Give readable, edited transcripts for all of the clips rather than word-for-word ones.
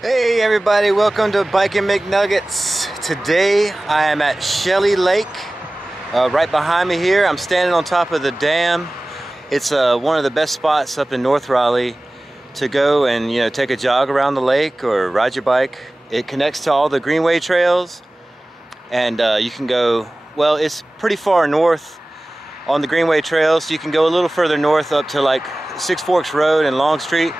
Hey everybody, welcome to Bikin McNuggets. Today I am at Shelley Lake. Right behind me here, I'm standing on top of the dam. It's one of the best spots up in North Raleigh to go and take a jog around the lake or ride your bike. It connects to all the greenway trails, and you can go, well, it's pretty far north on the greenway trails, so you can go a little further north up to like Six Forks Road and Long Street.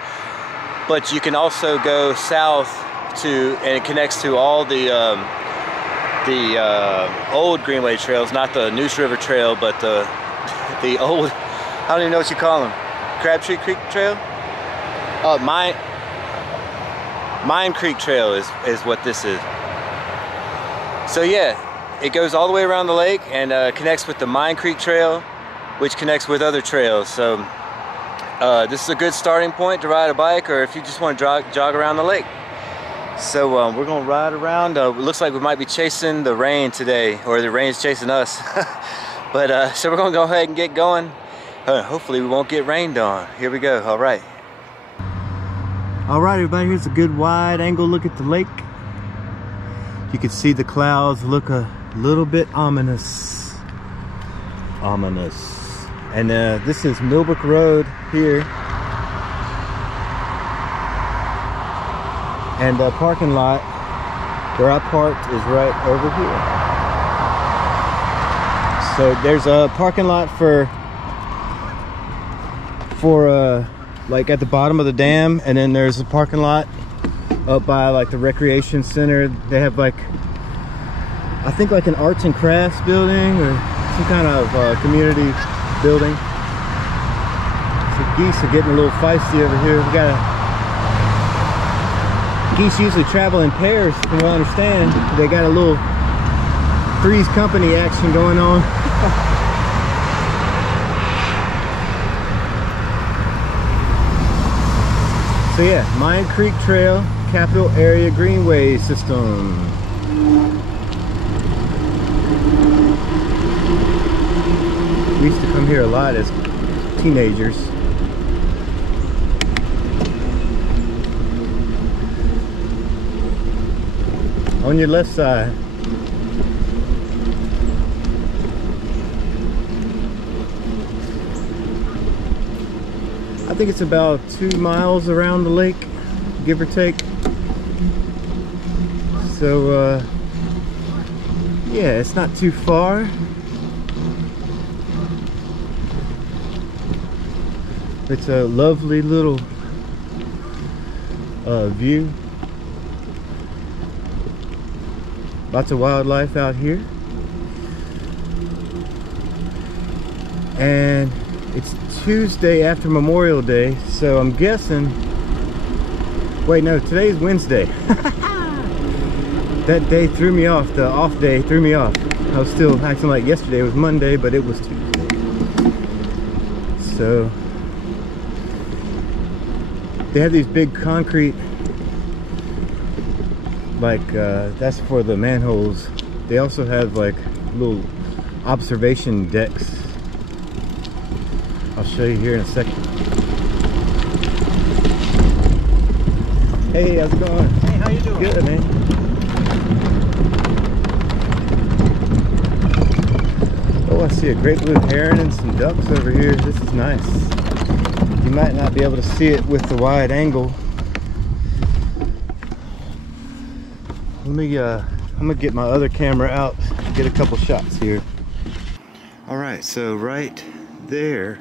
But you can also go south and it connects to all the old greenway trails, not the Neuse River Trail, but the old, I don't even know what you call them, Crabtree Creek Trail? Mine Creek Trail is what this is. So yeah, it goes all the way around the lake and connects with the Mine Creek Trail, which connects with other trails. So this is a good starting point to ride a bike, or if you just want to jog around the lake. So we're going to ride around. It looks like we might be chasing the rain today, or the rain's chasing us. But so we're going to go ahead and get going. Hopefully we won't get rained on. Here we go. All right. All right, everybody, here's a good wide angle look at the lake. You can see the clouds look a little bit ominous. And this is Millbrook Road here. And the parking lot where I parked is right over here. So there's a parking lot for like at the bottom of the dam, and then there's a parking lot up by like the recreation center. They have like, I think like an arts and crafts building or some kind of community building. So geese are getting a little feisty over here. We got geese usually travel in pairs, from what I understand. They got a little Three's Company action going on. So yeah, Mine Creek Trail, Capital Area Greenway System. We used to come here a lot as teenagers. On your left side. I think it's about 2 miles around the lake, give or take. So yeah, it's not too far. It's a lovely little view. Lots of wildlife out here. And it's Tuesday after Memorial Day, so I'm guessing, wait, no, today's Wednesday. That day threw me off, the off day threw me off. I was still acting like yesterday was Monday, but it was Tuesday. So they have these big concrete, like that's for the manholes. They also have like little observation decks. I'll show you here in a second. Hey, how's it going? Hey, how you doing? Good, man. Oh, I see a great blue heron and some ducks over here. This is nice. You might not be able to see it with the wide angle. Let me I'm gonna get my other camera out, get a couple shots here. All right, so right there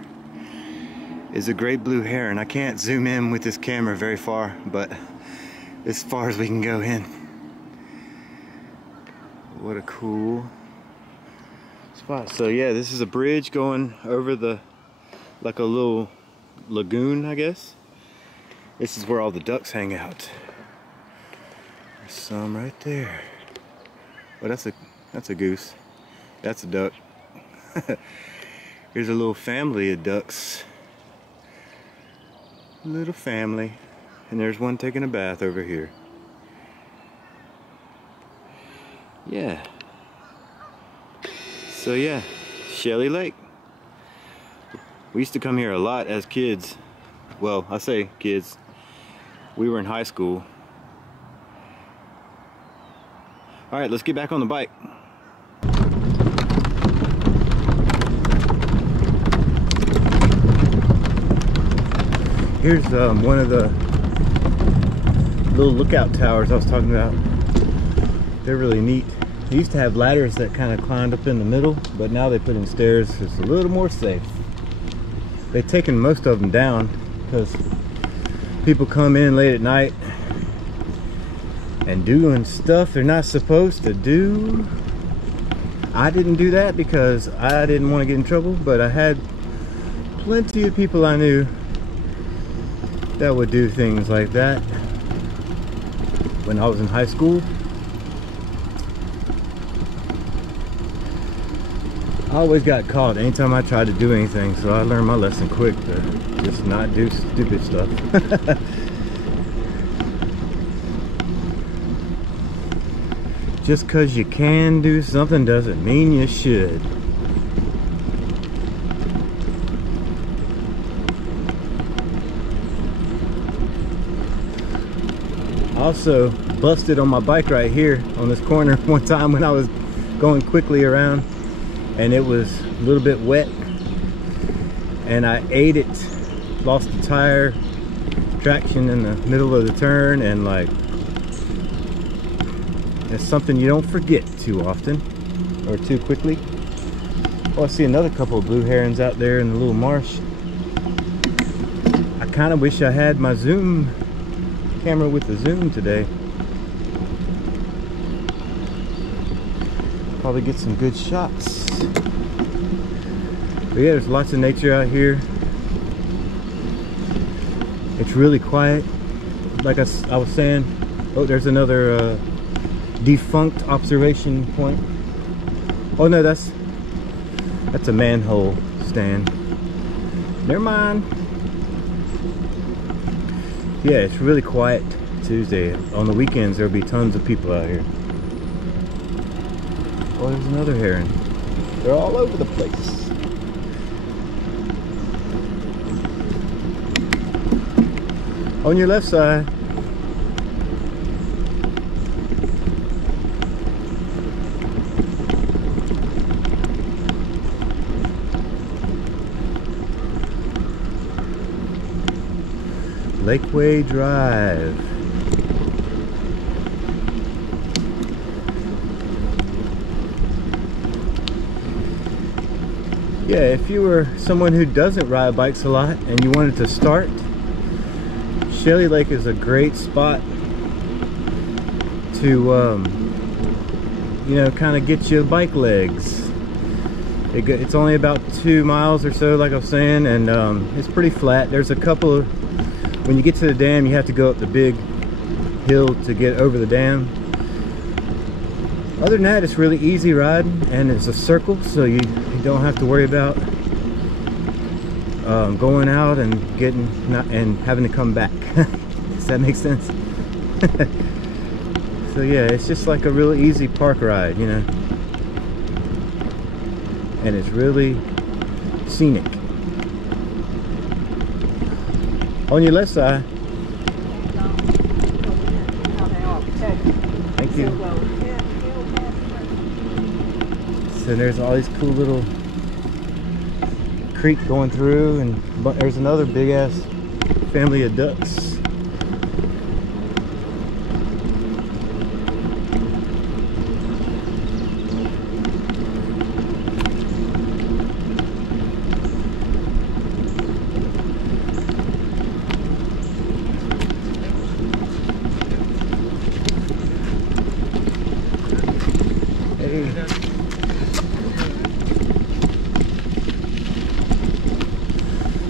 is a great blue heron. I can't zoom in with this camera very far, but as far as we can go in. What a cool spot. So yeah, this is a bridge going over the, like a little lagoon, I guess. This is where all the ducks hang out. There's some right there. Oh, that's a goose. That's a duck. Here's a little family of ducks. Little family. And there's one taking a bath over here. Yeah. So yeah, Shelley Lake. We used to come here a lot as kids. Well, I say kids. We were in high school. All right, let's get back on the bike. Here's one of the little lookout towers I was talking about. They're really neat. They used to have ladders that kind of climbed up in the middle, but now they put in stairs. It's a little more safe. They've taken most of them down because people come in late at night and doing stuff they're not supposed to do. I didn't do that because I didn't want to get in trouble, but I had plenty of people I knew that would do things like that when I was in high school. I always got caught anytime I tried to do anything, so I learned my lesson quick to just not do stupid stuff. Just because you can do something doesn't mean you should. Also busted on my bike right here on this corner one time when I was going quickly around, and it was a little bit wet and I ate it, lost the tire traction in the middle of the turn, and like, it's something you don't forget too often or too quickly. Oh, I see another couple of blue herons out there in the little marsh. I kind of wish I had my zoom camera with the zoom today. Probably get some good shots. But yeah, there's lots of nature out here. It's really quiet. Like I was saying, oh, there's another defunct observation point. Oh no, that's a manhole stand. Never mind. Yeah, it's really quiet Tuesday. On the weekends there'll be tons of people out here. Oh, there's another heron. They're all over the place. On your left side. Lakeway Drive. Yeah, if you were someone who doesn't ride bikes a lot and you wanted to start, Shelley Lake is a great spot to, you know, kind of get your bike legs. It's only about 2 miles or so, like I was saying, and it's pretty flat. There's a couple of, when you get to the dam, you have to go up the big hill to get over the dam. Other than that, it's really easy riding, and it's a circle, so you don't have to worry about going out and and having to come back. Does that make sense? So yeah, it's just like a real easy park ride, you know, and it's really scenic. On your left side. Thank you. So there's all these cool little creek going through, and there's another big ass family of ducks.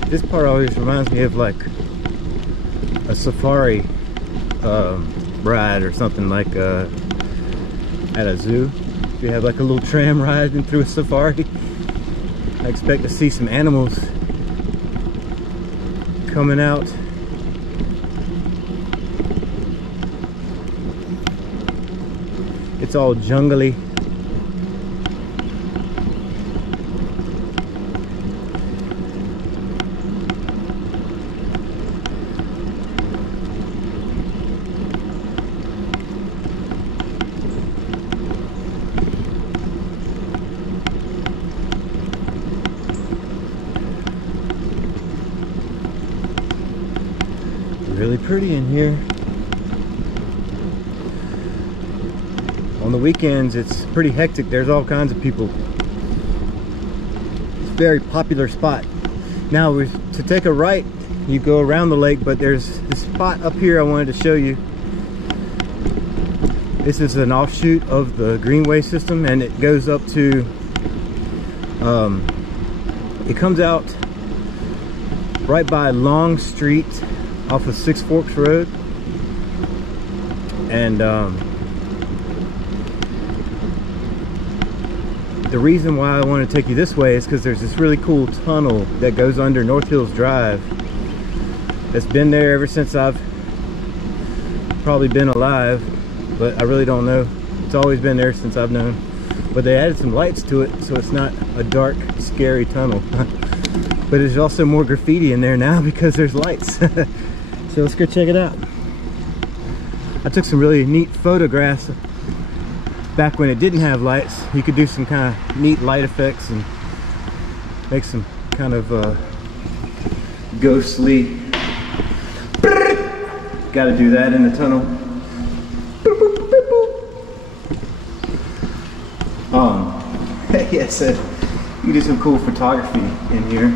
This part always reminds me of like a safari ride or something, like at a zoo. If you have like a little tram riding through a safari, I expect to see some animals coming out. It's all jungly. really pretty in here. On the weekends it's pretty hectic. There's all kinds of people. It's a very popular spot. Now to take a right, you go around the lake, but there's this spot up here I wanted to show you. This is an offshoot of the Greenway system, and it goes up to it comes out right by Long Street off of Six Forks Road. And the reason why I want to take you this way is because there's this really cool tunnel that goes under North Hills Drive that's been there ever since I've probably been alive, but I really don't know. It's always been there since I've known. But they added some lights to it, so it's not a dark, scary tunnel. But there's also more graffiti in there now because there's lights. So let's go check it out. I took some really neat photographs back when it didn't have lights. You could do some kind of neat light effects and make some kind of ghostly. Gotta do that in the tunnel. Yeah, so you can do some cool photography in here.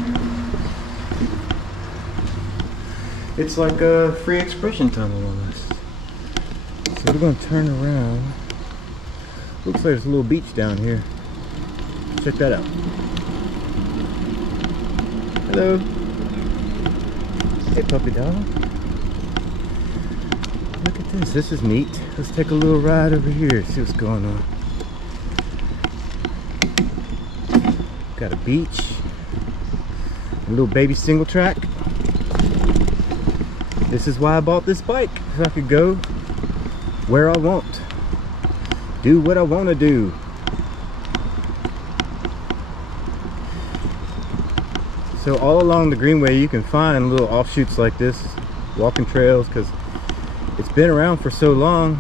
It's like a free expression tunnel almost. So we're gonna turn around. Looks like there's a little beach down here. Check that out. Hello. Hey, puppy dog. Look at this. This is neat. Let's take a little ride over here, see what's going on. Got a beach, a little baby single track. This is why I bought this bike, so I could go where I want, do what I want to do. So all along the Greenway you can find little offshoots like this, walking trails, because it's been around for so long.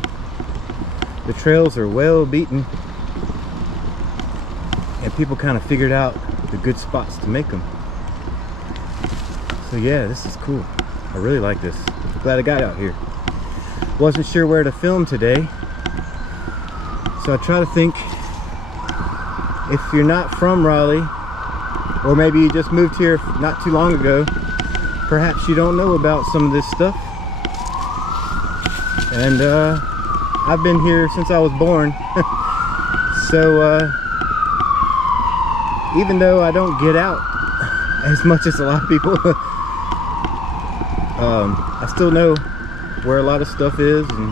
The trails are well beaten, and people kind of figured out the good spots to make them. So yeah, this is cool. I really like this. Glad I got out here. Wasn't sure where to film today, so I try to think, if you're not from Raleigh, or maybe you just moved here not too long ago, perhaps you don't know about some of this stuff. And I've been here since I was born. So even though I don't get out as much as a lot of people, I still know where a lot of stuff is and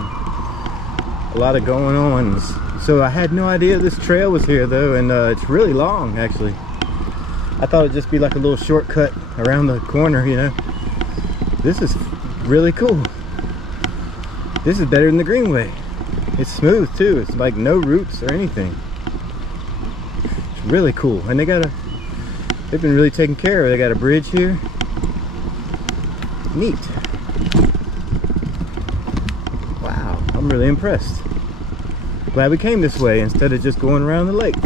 a lot of going on. So I had no idea this trail was here though, and it's really long actually. I thought it'd just be like a little shortcut around the corner, you know. This is really cool. This is better than the Greenway. It's smooth too. It's like no roots or anything. It's really cool. And they've been really taking care of it. They got a bridge here. Neat. Wow, I'm really impressed. Glad we came this way instead of just going around the lake.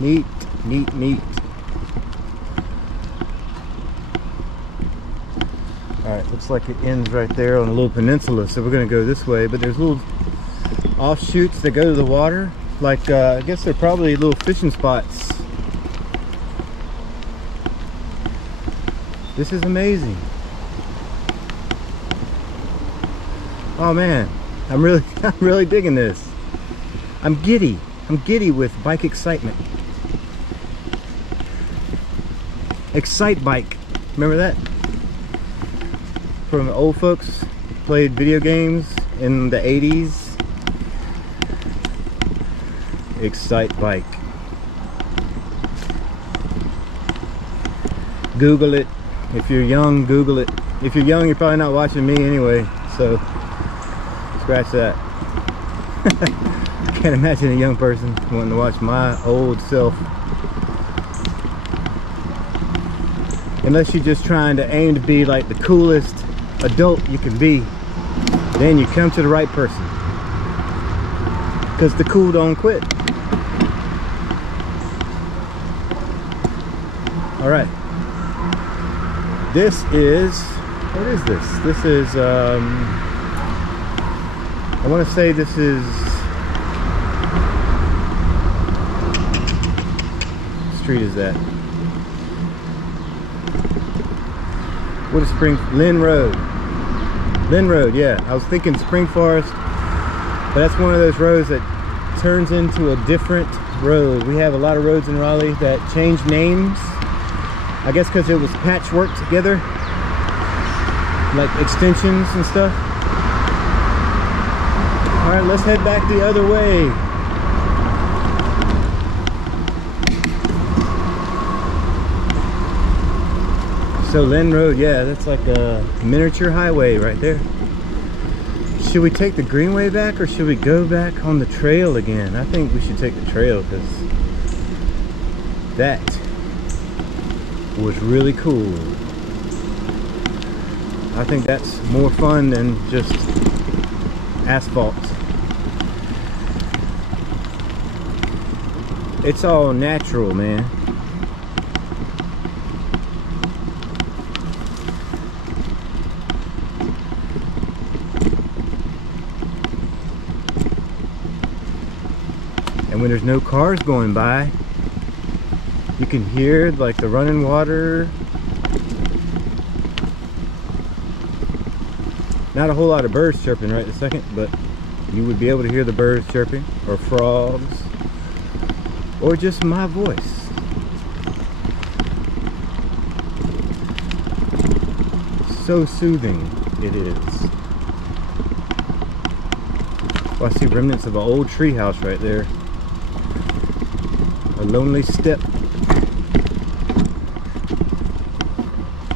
Neat, neat, neat. Alright, looks like it ends right there on a little peninsula, so we're going to go this way. But there's little offshoots that go to the water. Like, I guess they're probably little fishing spots. This is amazing. Oh man, I'm really digging this. I'm giddy. I'm giddy with bike excitement. Excite Bike. Remember that? From the old folks played video games in the 80s. Excite Bike. Google it. If you're young, Google it. If you're young, you're probably not watching me anyway, so scratch that. I can't imagine a young person wanting to watch my old self. Unless you're just trying to aim to be like the coolest adult you can be, then you come to the right person. Because the cool don't quit. All right. This is, what is this? This is, I want to say this is, what street is that? What is Lynn Road. Lynn Road, yeah. I was thinking Spring Forest, but that's one of those roads that turns into a different road. We have a lot of roads in Raleigh that change names. I guess because it was patchwork together, like extensions and stuff. All right, let's head back the other way. So Lynn Road, yeah, that's like a miniature highway right there. Should we take the greenway back or should we go back on the trail again? I think we should take the trail because that was really cool. I think that's more fun than just asphalt. It's all natural, man. And when there's no cars going by, you can hear like the running water. Not a whole lot of birds chirping right this second, but you would be able to hear the birds chirping, or frogs, or just my voice. So soothing it is. Oh, I see remnants of an old tree house right there. A lonely step.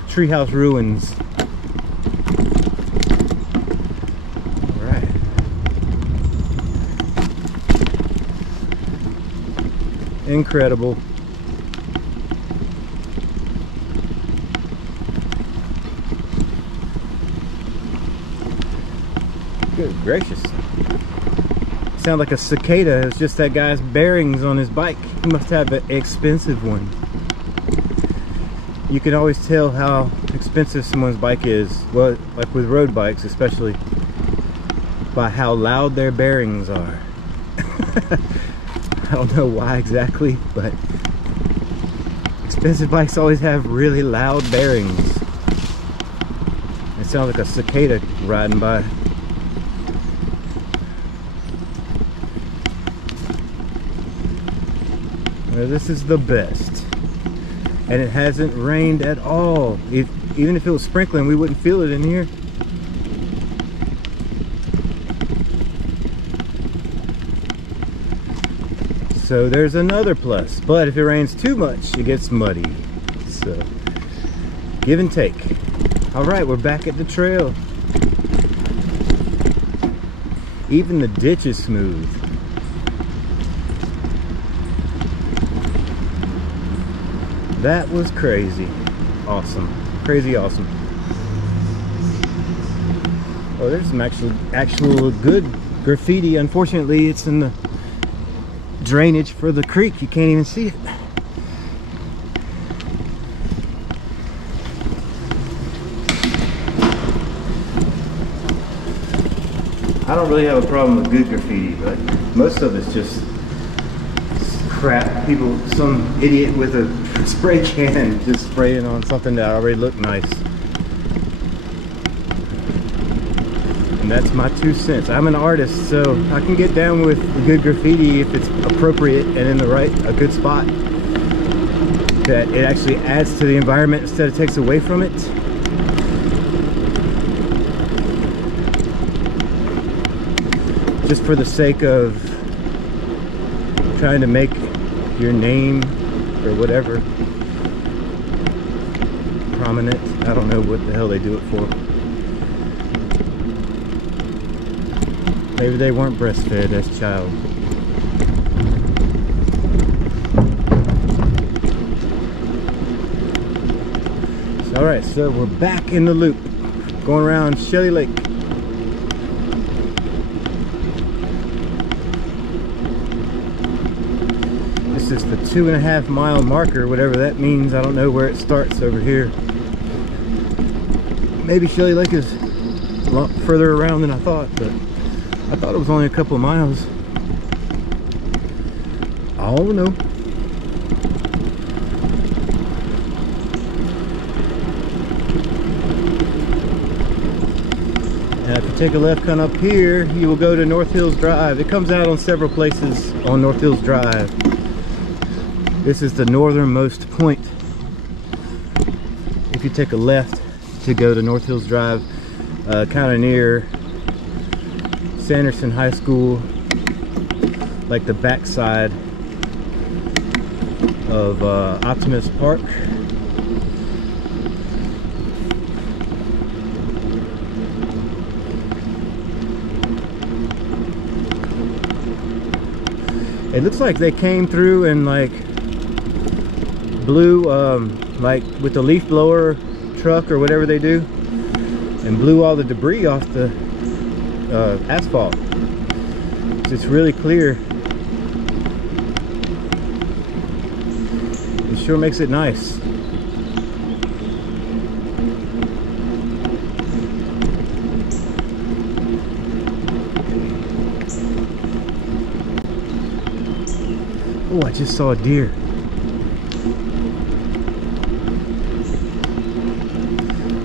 Treehouse ruins. All right. Incredible. Good gracious. Sound like a cicada. It's just that guy's bearings on his bike. He must have an expensive one. You can always tell how expensive someone's bike is, well, like with road bikes especially, by how loud their bearings are. I don't know why exactly, but expensive bikes always have really loud bearings. It sounds like a cicada riding by. Well, this is the best. And it hasn't rained at all. Even if it was sprinkling, we wouldn't feel it in here. So there's another plus. But if it rains too much, it gets muddy. So, give and take. All right, we're back at the trail. Even the ditch is smooth. That was crazy. Awesome. Crazy awesome. Oh, there's some actual good graffiti. Unfortunately, it's in the drainage for the creek. You can't even see it. I don't really have a problem with good graffiti, but most of it's just crap. People, some idiot with a spray can just spraying on something that already looked nice. And that's my 2 cents. I'm an artist, so I can get down with good graffiti if it's appropriate and in a good spot, that it actually adds to the environment instead of takes away from it. Just for the sake of trying to make your name or whatever prominent. I don't know what the hell they do it for. Maybe they weren't breastfed as a child. Alright, so we're back in the loop, going around Shelley Lake. This is the 2.5 mile marker, whatever that means. I don't know where it starts over here. Maybe Shelley Lake is a lot further around than I thought, but I thought it was only a couple of miles. I don't know. Now if you take a left cut up here, you will go to North Hills Drive. It comes out on several places on North Hills Drive. This is the northernmost point. If you take a left to go to North Hills Drive, kind of near Sanderson High School, like the backside of Optimus Park. It looks like they came through and like blew like with the leaf blower truck or whatever they do, and blew all the debris off the asphalt. It's really clear. It sure makes it nice. Oh, I just saw a deer.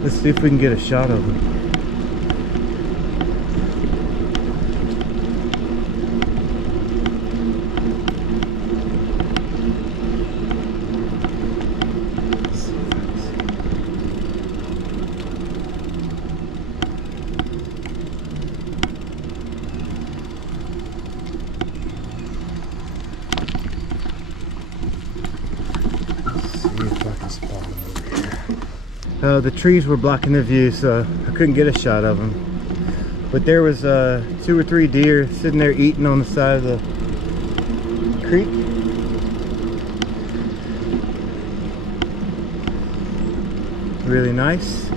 Let's see if we can get a shot of him. The trees were blocking the view, so I couldn't get a shot of them. But there was 2 or 3 deer sitting there eating on the side of the creek. Really nice.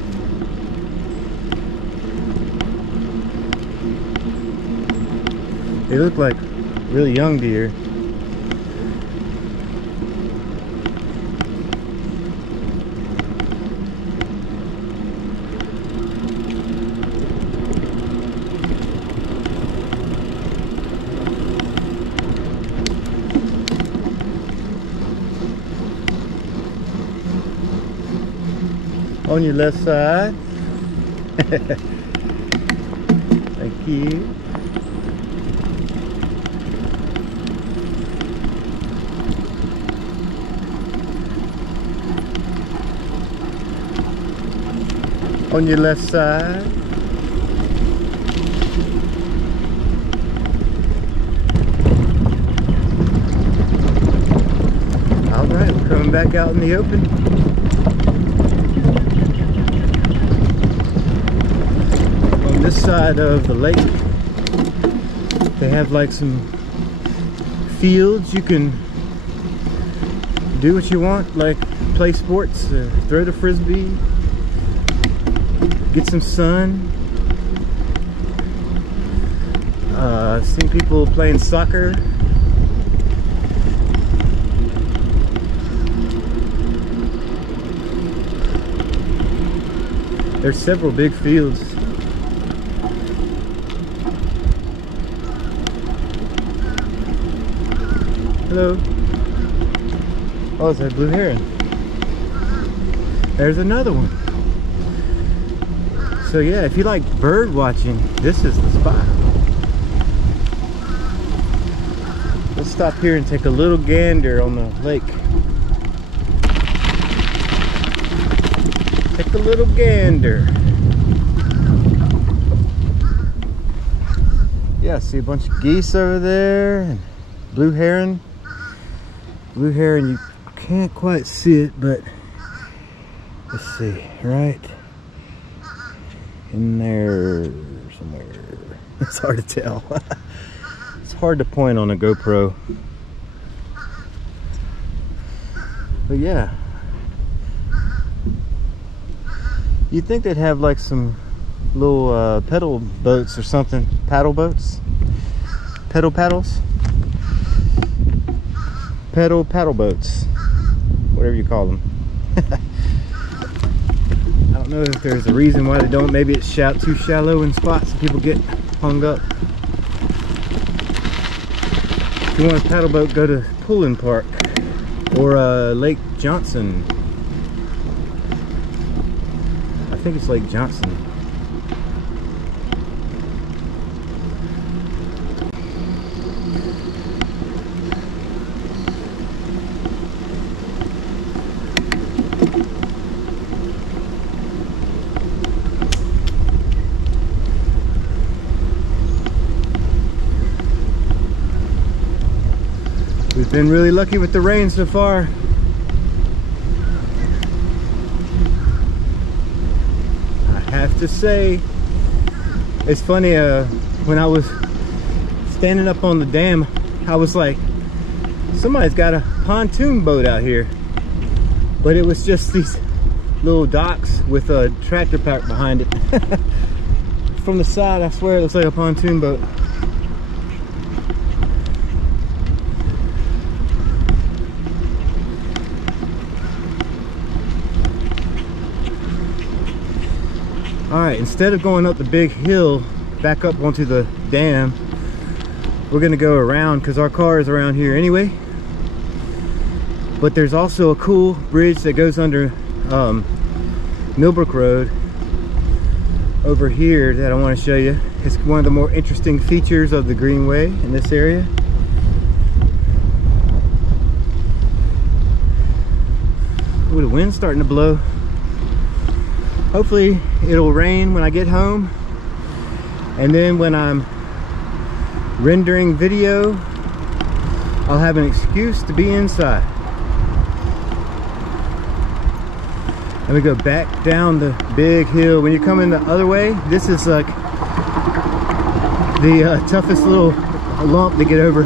They look like really young deer. On your left side. Thank you. On your left side. All right, we're coming back out in the open. This side of the lake, they have like some fields. You can do what you want, like play sports, throw the frisbee, get some sun. I've seen people playing soccer. There's several big fields. Hello. Oh, it's a blue heron. There's another one. So yeah, if you like bird watching, this is the spot. Let's stop here and take a little gander on the lake. Take a little gander. Yeah, see a bunch of geese over there and blue heron. Blue heron, you can't quite see it, but let's see, right in there somewhere. It's hard to tell. It's hard to point on a GoPro. But yeah, you'd think they'd have like some little pedal boats or something. Paddle boats? Pedal paddles? pedal paddle boats, whatever you call them. I don't know if there's a reason why they don't. Maybe it's too shallow in spots and people get hung up. If you want a paddle boat, go to Pullen Park or Lake Johnson. I think it's Lake Johnson. We've been really lucky with the rain so far. I have to say, it's funny, when I was standing up on the dam, I was like, somebody's got a pontoon boat out here. But it was just these little docks with a tractor park behind it. From the side, I swear it looks like a pontoon boat. Alright, instead of going up the big hill back up onto the dam, we're gonna go around because our car is around here anyway. But there's also a cool bridge that goes under Millbrook Road over here that I want to show you. It's one of the more interesting features of the Greenway in this area. Ooh, the wind's starting to blow. Hopefully it'll rain when I get home, and then when I'm rendering video, I'll have an excuse to be inside. Let me go back down the big hill. When you're coming the other way, this is like the toughest little lump to get over,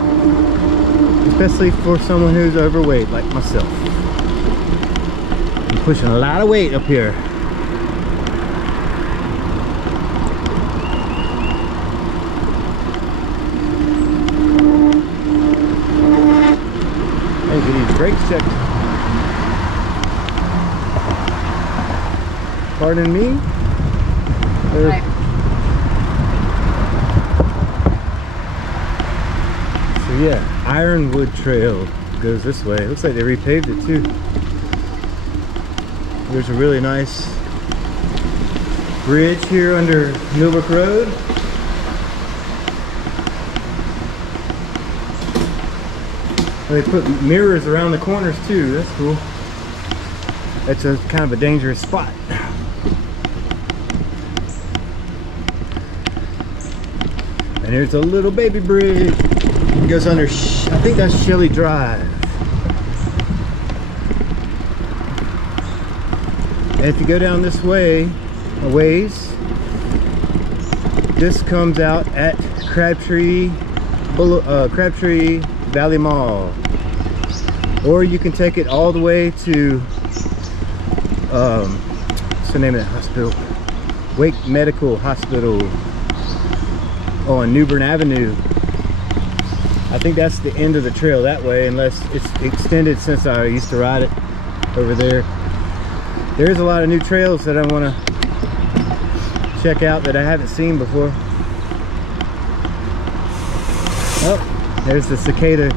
especially for someone who's overweight like myself. I'm pushing a lot of weight up here. Brakes checked. Pardon me. So yeah, Ironwood Trail goes this way. It looks like they repaved it too. There's a really nice bridge here under Millbrook Road. They put mirrors around the corners too. That's cool. That's a kind of a dangerous spot. And here's a little baby bridge. It goes under, I think that's Shelley Drive. And if you go down this way, a ways, this comes out at Crabtree Valley Mall. Or you can take it all the way to what's the name of that hospital? Wake Medical Hospital on New Bern Avenue. I think that's the end of the trail that way, unless it's extended since I used to ride it over there. There's a lot of new trails that I want to check out that I haven't seen before. Oh, there's the cicada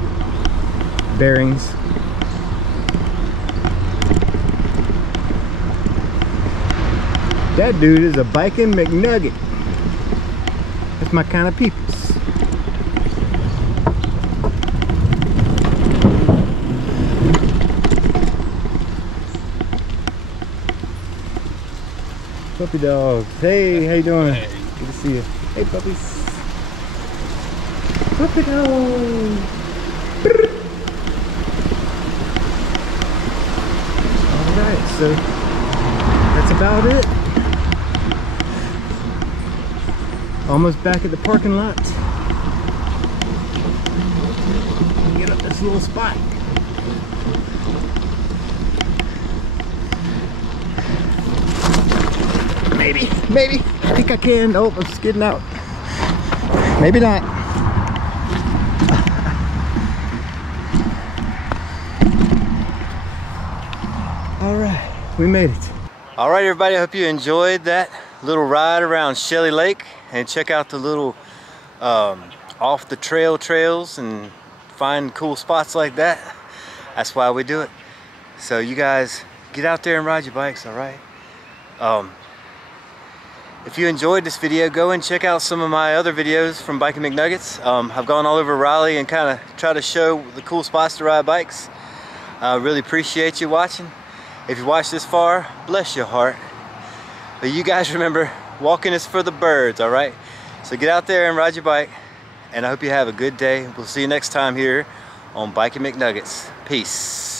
bearings. That dude is a Bikin McNugget. That's my kind of peeps. Puppy dogs. Hey, how you doing? Hey. Good to see you. Hey, puppies. Puppy dog. Alright, so that's about it. Almost back at the parking lot. Get up this little spot. Maybe. I think I can. Oh, I'm skidding out. Maybe not. All right, we made it. All right, everybody, I hope you enjoyed that little ride around Shelley Lake, and check out the little off the trail trails and find cool spots like that. That's why we do it. So you guys get out there and ride your bikes, all right? If you enjoyed this video, go and check out some of my other videos from Bikin McNuggets. I've gone all over Raleigh and kind of try to show the cool spots to ride bikes. I really appreciate you watching. If you watched this far, bless your heart. But you guys remember, walking is for the birds, all right? So get out there and ride your bike, and I hope you have a good day. We'll see you next time here on Bikin McNuggets. Peace.